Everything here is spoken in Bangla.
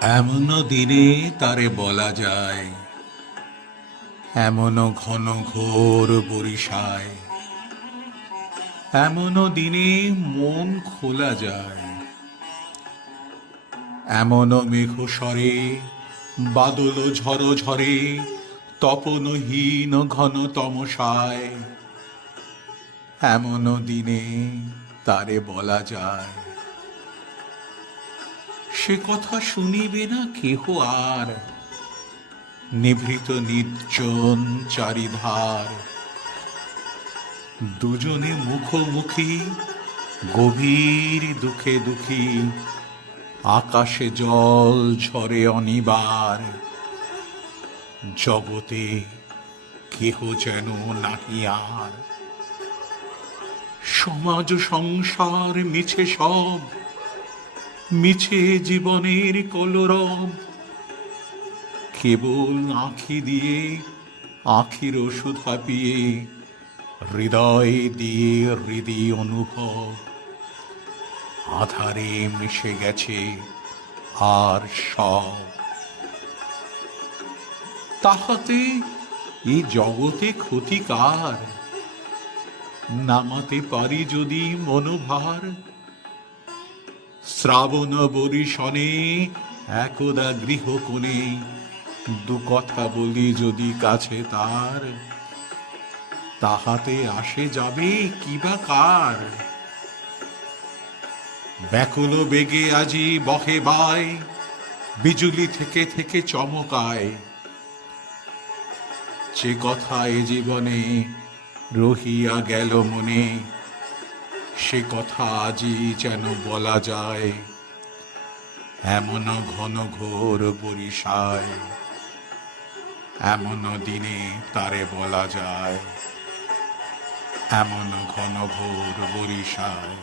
এমন দিনে তারে বলা যায়, এমন ঘন ঘোর বরিশায়, এমন দিনে মন খোলা যায়, এমন মেঘ স্বরে বাদল ঝড় ঝরে, তপনহীন ঘন তমসায়, এমন দিনে তারে বলা যায়। সে কথা শুনিবে না কেহ আর, নিভৃত নির্জন চারিধার, দুজনে মুখোমুখি, গভীর দুঃখে দুঃখী, আকাশে জল ঝরে অনিবার, জগতে কেহ যেন নাহি আর। সমাজ সংসার মিছে সব, মিছে জীবনের কলরব, কেবল আঁখি দিয়ে আখির সুধা পিয়ে, হৃদয় দিয়ে হৃদি অনুভব, আধারে মিশে গেছে আর সব। তাহাতে এই জগতে ক্ষতি কার? নামাতে পারি যদি মনোভার, শ্রাবণ বরিশনে একদা গৃহকোণে, দু কথা বলি যদি কাছে তার, তাহাতে আসে যাবে কিবা কার? ব্যাকুল বেগে আজি বহে বায়, বিজুলি থেকে থেকে চমকায়, যে কথা এ জীবনে রহিয়া গেল মনে, সে কথা আজি যেন বলা যায়, এমন ঘন ঘোর বরিশায়, এমন দিনে তারে বলা যায়, এমন ঘন ঘোর বরিশায়।